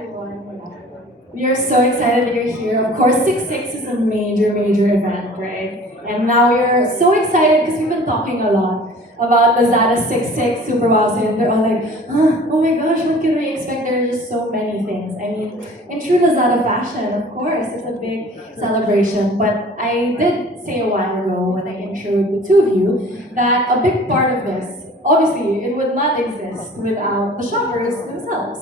everyone. We are so excited that you're here. Of course, 6-6 is a major, major event, right? And now we're so excited because we've been talking a lot about Lazada 6-6 Super Wow Sale. They're all like, oh my gosh, what can we expect? There are just so many things. I mean, in true Lazada fashion, of course, it's a big celebration. But I did say a while ago when I introed the two of you that a big part of this, obviously, it would not exist without the shoppers themselves.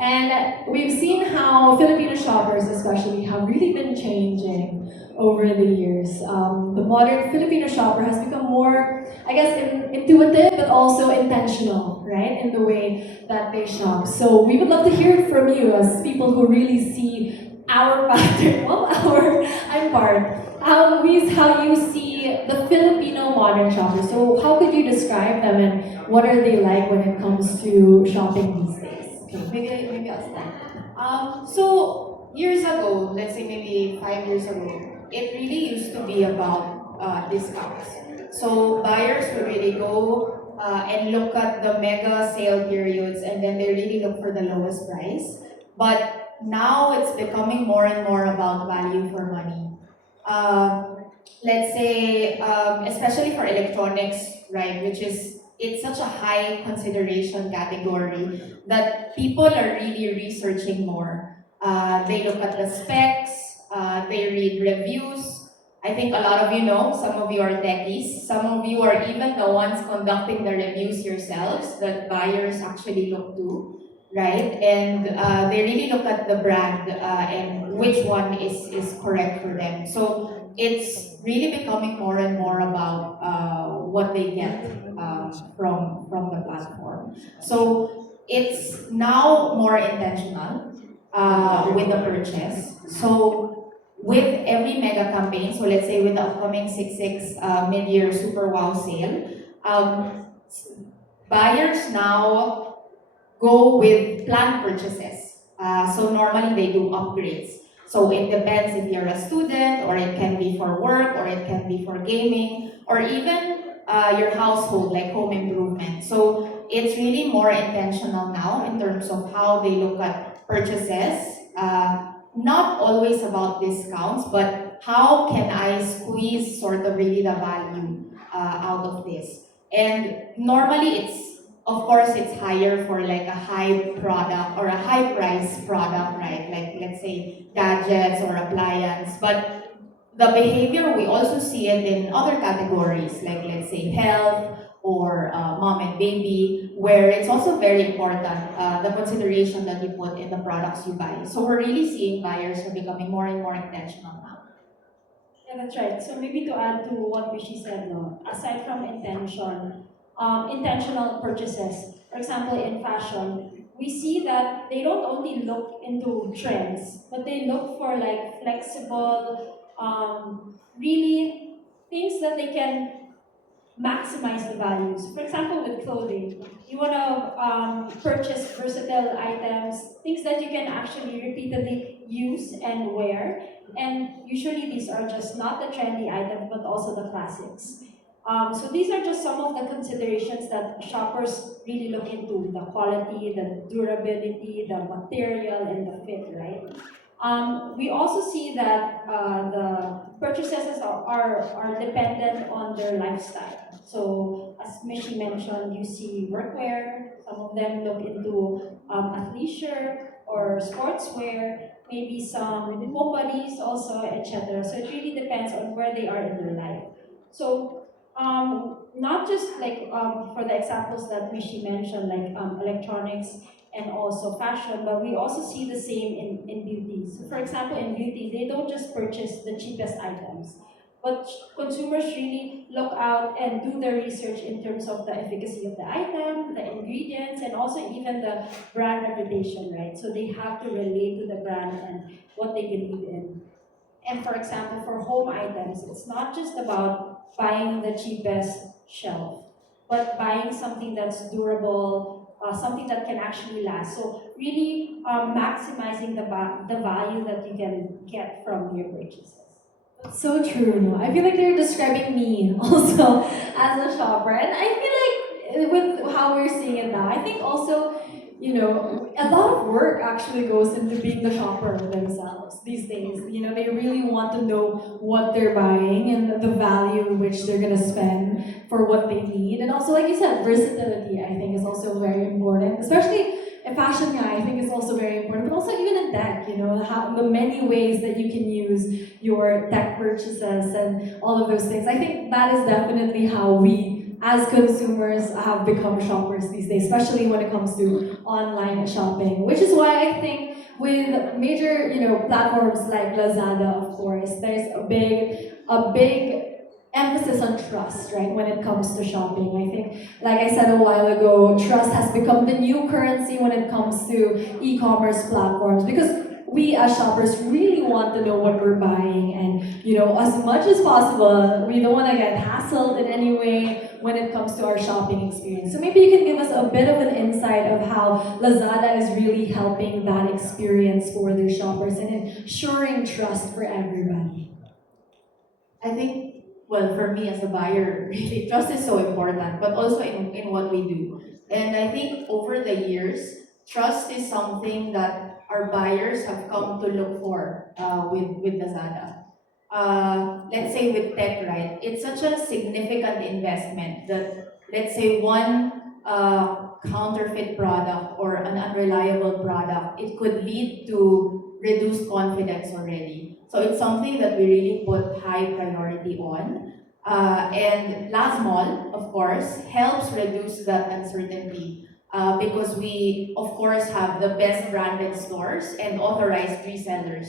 And we've seen how Filipino shoppers, especially, have really been changing over the years. The modern Filipino shopper has become more, I guess, intuitive but also intentional, right, in the way that they shop. So we would love to hear it from you as people who really see our pattern. Well, I'm part. How you see the Filipino modern shopper. So how could you describe them and what are they like when it comes to shopping these days? Okay, maybe I'll start. So years ago, let's say maybe 5 years ago, it really used to be about discounts. So buyers would really go and look at the mega sale periods, and then they really look for the lowest price. But now it's becoming more and more about value for money. Let's say, especially for electronics, right, which is it's such a high consideration category that people are really researching more. They look at the specs, they read reviews. I think a lot of you know, some of you are techies, some of you are even the ones conducting the reviews yourselves that buyers actually look to, right? And they really look at the brand and which one is correct for them. So it's really becoming more and more about what they get from the platform. So it's now more intentional with the purchase. So with every mega campaign, so let's say with the upcoming 6-6 mid-year Super Wow sale, um, buyers now go with planned purchases. So normally they do upgrades. So it depends if you're a student, or it can be for work, or it can be for gaming, or even your household, like home improvement. So it's really more intentional now in terms of how they look at purchases. Not always about discounts, but how can I squeeze sort of really the value out of this? And normally of course, it's higher for like a high product or a high price product, right? Like let's say gadgets or appliance. But the behavior, we also see it in other categories, like let's say health or mom and baby, where it's also very important, the consideration that you put in the products you buy. So we're really seeing buyers are becoming more and more intentional now. Yeah, that's right. So maybe to add to what Mishi said, no, aside from intentional purchases, for example, in fashion, we see that they don't only look into trends, but they look for like flexible, really things that they can maximize the values. For example, with clothing, you want to purchase versatile items, things that you can actually repeatedly use and wear. And usually these are just not the trendy items, but also the classics. So these are just some of the considerations that shoppers really look into: the quality, the durability, the material, and the fit, right? We also see that the purchases are dependent on their lifestyle. So, as Mishi mentioned, you see workwear, some of them look into athleisure or sportswear, maybe some home bodies also, etc. So, it really depends on where they are in their life. So, not just like for the examples that Mishi mentioned, like electronics and also fashion, but we also see the same in beauty. So for example, in beauty, they don't just purchase the cheapest items, but consumers really look out and do their research in terms of the efficacy of the item, the ingredients, and also even the brand reputation, right? So they have to relate to the brand and what they believe in. And for example, for home items, it's not just about buying the cheapest shelf, but buying something that's durable, something that can actually last. So really maximizing the value that you can get from your purchases. So true, no? I feel like they're describing me also as a shopper. And I feel like with how we're seeing it now, I think also, a lot of work actually goes into being the shopper themselves these days. You know, they really want to know what they're buying and the value in which they're gonna spend for what they need. And also, like you said, versatility I think is also very important, especially in fashion. Yeah, I think is also very important, but also even in tech. You know, how the many ways that you can use your tech purchases and all of those things. I think that is definitely how we as consumers have become shoppers these days, especially when it comes to online shopping. Which is why I think with major, you know, platforms like Lazada, of course, there's a big emphasis on trust, right, when it comes to shopping. I think, like I said a while ago, trust has become the new currency when it comes to e-commerce platforms, because we as shoppers really want to know what we're buying, and you know, as much as possible we don't want to get hassled in any way when it comes to our shopping experience. So maybe you can give us a bit of an insight of how Lazada is really helping that experience for their shoppers and ensuring trust for everybody. I think, well, for me as a buyer, really, trust is so important, but also in what we do. And I think over the years, trust is something that our buyers have come to look for with Lazada. Let's say with tech, right? It's such a significant investment that, let's say, one counterfeit product or an unreliable product, it could lead to reduced confidence already. So it's something that we really put high priority on. And Last Mall, of course, helps reduce that uncertainty because we, of course, have the best branded stores and authorized resellers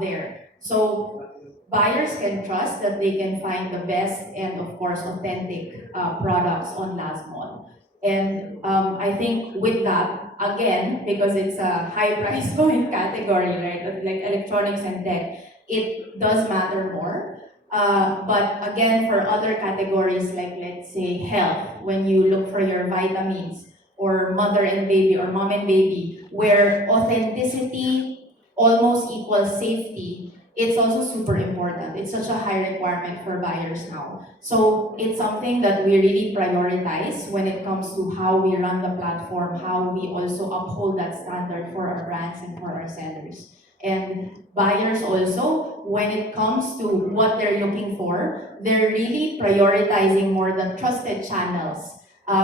there. So buyers can trust that they can find the best and, of course, authentic products on Last Mall. And I think with that, again, because it's a high price point category, right, like electronics and tech, it does matter more. But again, for other categories like, let's say, health, when you look for your vitamins, or mother and baby, or mom and baby, where authenticity almost equals safety, it's also super important. It's such a high requirement for buyers now. So it's something that we really prioritize when it comes to how we run the platform, how we also uphold that standard for our brands and for our sellers. And buyers also, when it comes to what they're looking for, they're really prioritizing more the trusted channels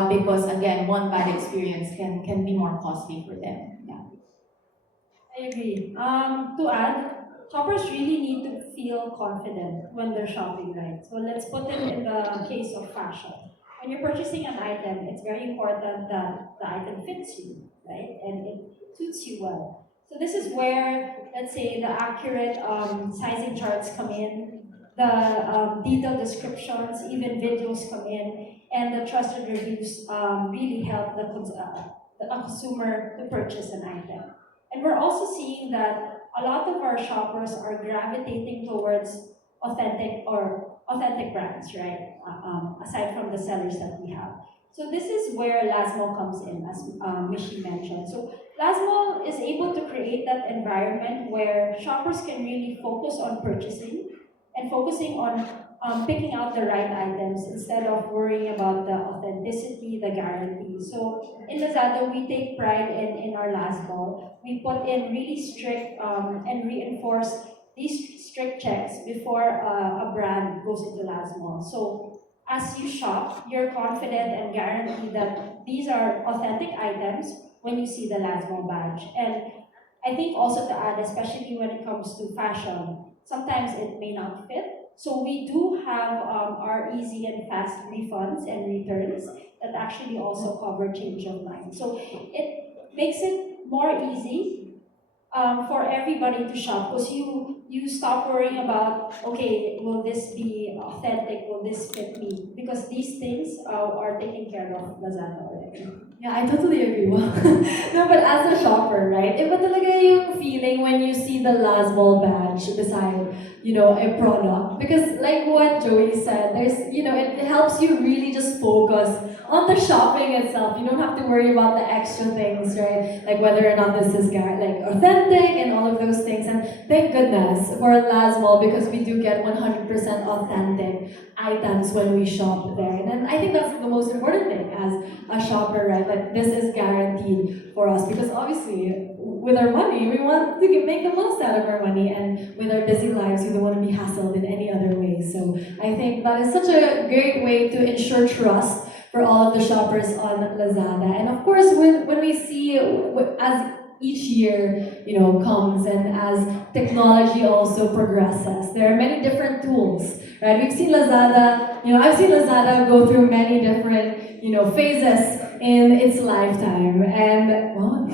because again, one bad experience can be more costly for them. Yeah. I agree. To add, shoppers really need to feel confident when they're shopping, right? So let's put it in the case of fashion. When you're purchasing an item, it's very important that the item fits you, right? And it suits you well. So this is where, let's say, the accurate sizing charts come in, the detailed descriptions, even videos come in, and the trusted reviews really help the consumer to purchase an item. And we're also seeing that a lot of our shoppers are gravitating towards authentic brands, right? Aside from the sellers that we have. So this is where Lazmo comes in, as Mishi mentioned. So Lazmo is able to create that environment where shoppers can really focus on purchasing and focusing on picking out the right items instead of worrying about the authenticity, the guarantee. So in Lazada, we take pride in our Lazmo. We put in really strict and reinforce these strict checks before a brand goes into Lazmo. So as you shop, you're confident and guarantee that these are authentic items when you see the Lazmo badge. And I think also to add, especially when it comes to fashion, sometimes it may not fit. So we do have our easy and fast refunds and returns that actually also cover change of mind. So it makes it more easy for everybody to shop because you stop worrying about, okay, will this be authentic, will this fit me, because these things are taken care of Lazada already. Yeah, I totally agree. Wow. No, but as a shopper, right? Iba talaga yung feeling when you see the Lazmall badge much beside, a product. Because like what Joey said, it helps you really just focus on the shopping itself. You don't have to worry about the extra things, right? Like whether or not this is like authentic and all of those things. And thank goodness for Lasmall, because we do get 100% authentic items when we shop there. And then I think that's the most important thing as a shopper, right? Like this is guaranteed for us, because obviously with our money, we want to make the most out of our money, and with our busy lives, we don't want to be hassled in any other way. So I think that is such a great way to ensure trust for all of the shoppers on Lazada. And of course, when we see as each year, comes, and as technology also progresses, there are many different tools, right? We've seen Lazada, I've seen Lazada go through many different, phases in its lifetime. And well,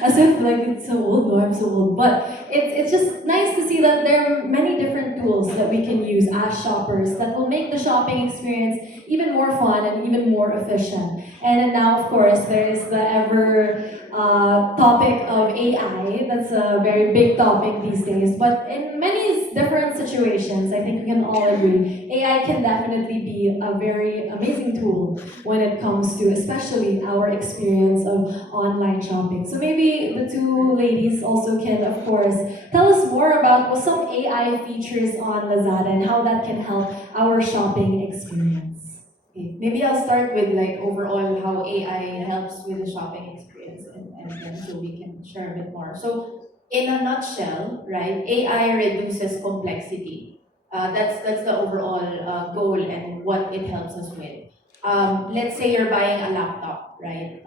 as if like it's so old, no, I'm so old. But it's just nice to see that there are many different tools that we can use as shoppers that will make the shopping experience even more fun and even more efficient. And then now, of course, there is the ever topic of AI. That's a very big topic these days. But in many different situations, I think we can all agree, AI can definitely be a very amazing tool when it comes to especially our experience of online shopping. So maybe the two ladies also can, of course, tell us more about some AI features on Lazada and how that can help our shopping experience. Okay, maybe I'll start with like overall how AI helps with the shopping experience, and then so we can share a bit more. So in a nutshell, right, AI reduces complexity. That's the overall goal and what it helps us with. Let's say you're buying a laptop, right?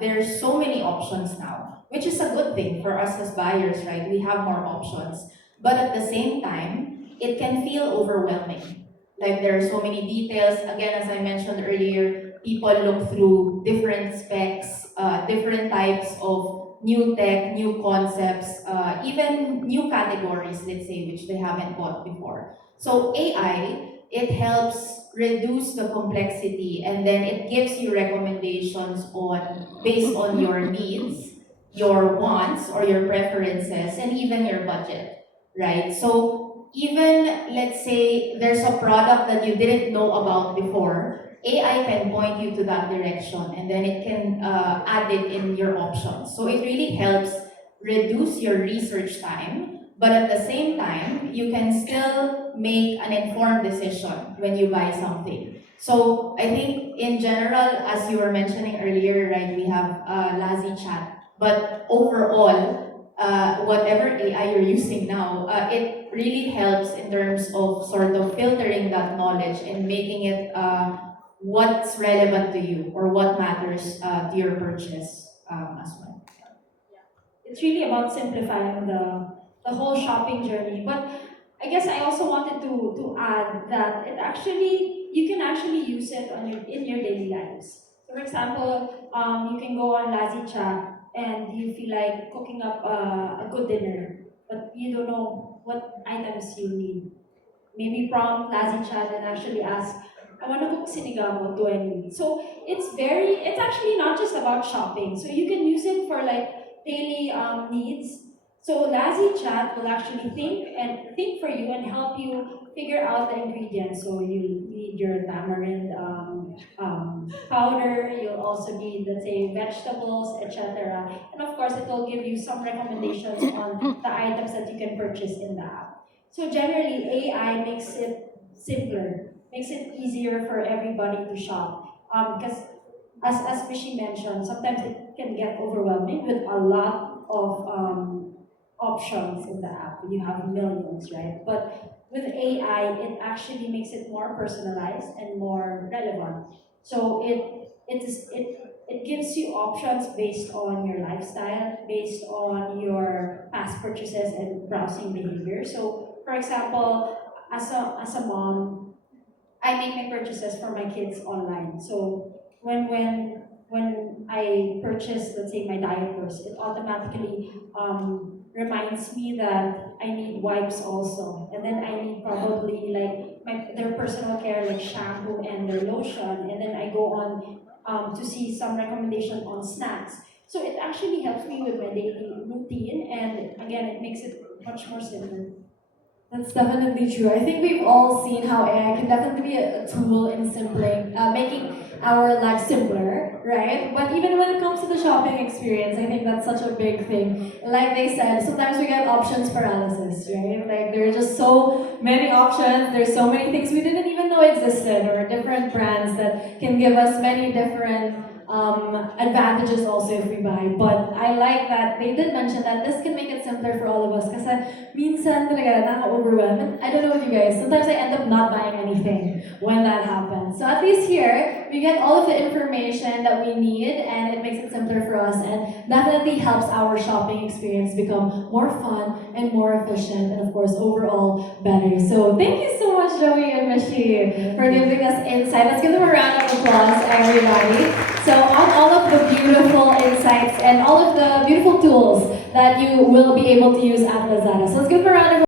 There's so many options now, which is a good thing for us as buyers, right? We have more options. But at the same time, it can feel overwhelming. Like there are so many details. Again, as I mentioned earlier, people look through different specs, different types of new tech, new concepts, even new categories, let's say, which they haven't bought before. So AI, it helps reduce the complexity, and then it gives you recommendations based on your needs, your wants or your preferences, and even your budget, right? So even let's say there's a product that you didn't know about before, AI can point you to that direction, and then it can add it in your options. So it really helps reduce your research time, but at the same time, you can still make an informed decision when you buy something. So I think in general, as you were mentioning earlier, right, we have Lazy Chat, but overall, whatever AI you're using now, it really helps in terms of sort of filtering that knowledge and making it what's relevant to you or what matters to your purchase as well. It's really about simplifying the whole shopping journey. But I guess I also wanted to add that you can actually use it in your daily lives. So for example, you can go on Lazy Chat and you feel like cooking up a good dinner, but you don't know what items you need. Maybe prompt Lazy Chat and actually ask, I want to cook sinigang, what do I need? So it's actually not just about shopping. So you can use it for like daily needs. So Lazy Chat will actually think for you and help you figure out the ingredients. So you need your tamarind powder. You'll also need, let's say, vegetables, etc. And of course, it will give you some recommendations on the items that you can purchase in the app. So generally, AI makes it simpler, makes it easier for everybody to shop. Because as Mishi mentioned, sometimes it can get overwhelming with a lot of options in the app. You have millions, right? But with AI, it actually makes it more personalized and more relevant. So it gives you options based on your lifestyle, based on your past purchases and browsing behavior. So, for example, as a mom, I make my purchases for my kids online. So when I purchase, let's say, my diapers, it automatically reminds me that I need wipes also, and then I need probably like their personal care, like shampoo and their lotion, and then I go on to see some recommendation on snacks. So it actually helps me with my daily routine, and again, it makes it much more simpler. That's definitely true. I think we've all seen how AI can definitely be a tool in making our life simpler, right? But even when it comes to the shopping experience, I think that's such a big thing. Like they said, sometimes we get options paralysis, right? Like there are just so many options, there's so many things we didn't even know existed, or different brands that can give us many different advantages also if we buy. But I like that they did mention that this can make it simpler for all of us kasi minsan talaga nakaka-overwhelm. And I don't know with you guys, sometimes I end up not buying anything when that happens. So at least here, we get all of the information that we need and it makes it simpler for us and definitely helps our shopping experience become more fun and more efficient and of course overall better. So thank you so much Joey and Mishi for giving us insight. Let's give them a round of applause everybody. So on all of the beautiful insights and all of the beautiful tools that you will be able to use at Lazada. So let's give them a round of applause.